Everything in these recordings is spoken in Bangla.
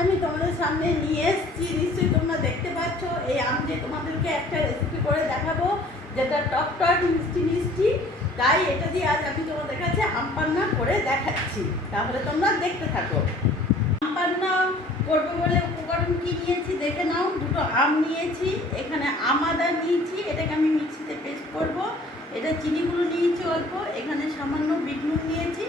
আমি তোমাদের সামনে নিয়ে এসেছি, নিশ্চয়ই তোমরা দেখতে পাচ্ছ। এই আম যে তোমাদেরকে একটা রেসিপি করে দেখাবো, যেটা টক টক মিষ্টি মিষ্টি। তাই এটা দিয়ে আজ আমি তোমাদের কাছে আম পান্না করে দেখাচ্ছি। তাহলে তোমরা দেখতে থাকো। আম পান্না করবো বলে উপকরণ কি নিয়েছি দেখে নাও। দুটো আম নিয়েছি, এখানে আম আদা নিয়েছি, এটাকে আমি মিক্সিতে পেস্ট করব। এটা চিনিগুলো নিয়েছি অল্প, এখানে সামান্য বিট নুন নিয়েছি,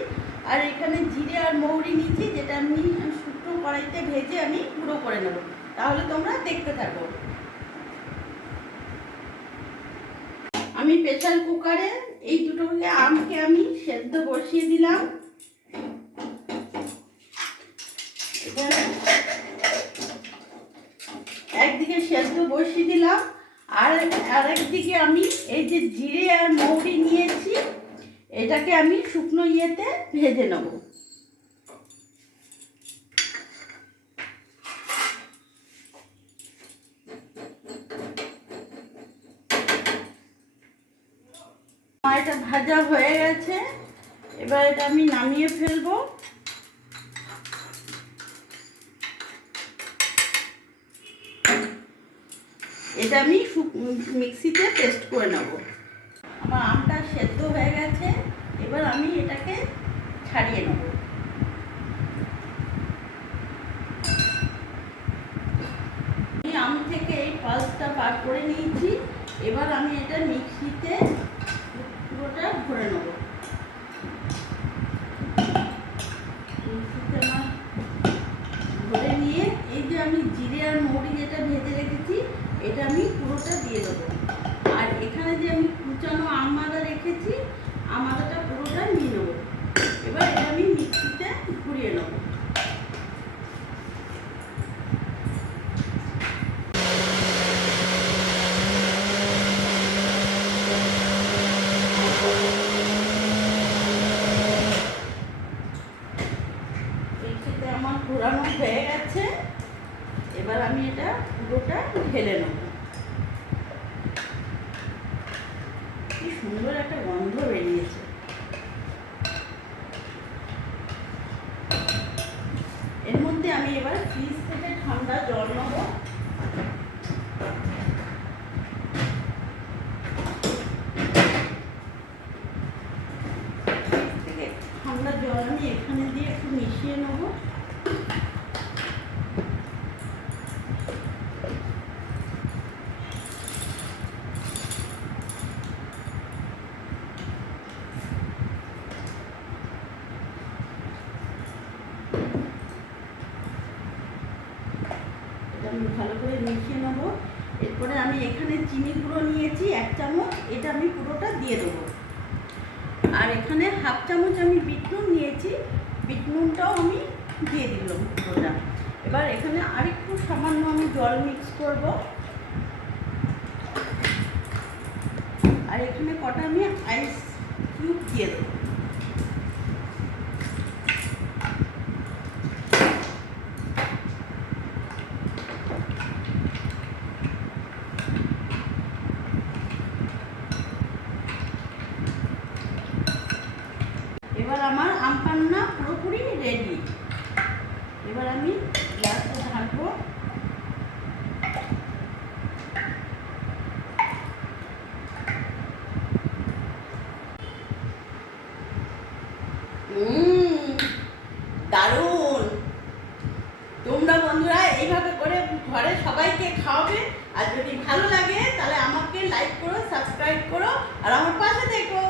আর এখানে জিরে আর মৌরি নিয়েছি, যেটা আমি শুকনো কড়াইতে ভেজে আমি গুঁড়ো করে নেব। তাহলে তোমরা দেখতে থাকো। আমি প্রেসার কুকারে এই দুটোকে আমকে আমি সেদ্ধ বসিয়ে দিলাম। একদিকে সেদ্ধ বসিয়ে দিলাম, আর আরেকদিকে আমি এই যে জিরে আর মৌরি নিয়েছি, এটাকে আমি শুকনো ইয়েতে ভেজে নেব। এটা ভাজা হয়ে গেছে, এবার এটা আমি নামিয়ে ফেলবো। এটা আমি মিক্সিতে পেস্ট করে নেব। আমার আমটা সেদ্ধ হয়ে গেছে, এবার আমি এটাকে ছাড়িয়ে নেব। আমি আম থেকে এই পাল্পটা বার করে নিয়েছি, এবার আমি এটা মিক্সিতে পুরোটা ভরে নেব। মিক্সিতে আমার ভরে নিয়ে এই যে আমি জিরে আর মৌরি যেটা ভেজে রেখেছি, এটা আমি পুরোটা দিয়ে দেবো। আর এখানে যে আমি কুচানো আম আদা রেখেছি, আম আদাটা পুরোটা নিয়ে নেবো। এবার এটা আমি মিক্সিতে ঘুরিয়ে নেবো। মিক্সিতে আমার ঘোরানো হয়ে গেছে, এবার আমি এটা পুরোটা ঢেলে নেব। কি সুন্দর একটা গন্ধ বেরিয়েছে। এর মধ্যে আমি এবার ফ্রিজ থেকে ঠান্ডা জল নেব। ঠান্ডা জল আমি এখানে দিয়ে একটু মিশিয়ে নেব। আমি ভালো করে মিশিয়ে নেব। এরপরে আমি এখানে চিনি গুঁড়ো নিয়েছি 1 চামচ, এটা আমি পুরোটা দিয়ে দেবো। আর এখানে হাফ চামচ আমি বিট নুন নিয়েছি, বিট নুনটাও আমি দিয়ে দিলাম পুরোটা। এবার এখানে আরেকটু সামান্য আমি জল মিক্স করব। আর এখানে কটা আমি আইস কিউব দিয়ে দেবো। এবার আমার আম পান্না পুরোপুরি রেডি। এবার আমি গ্লাসে ঢালবো। দারুণ! তোমরা বন্ধুরা এইভাবে করে ঘরে সবাইকে খাওয়াবে। আর যদি ভালো লাগে তাহলে আমাকে লাইক করো, সাবস্ক্রাইব করো, আর আমার পাশে থেকো।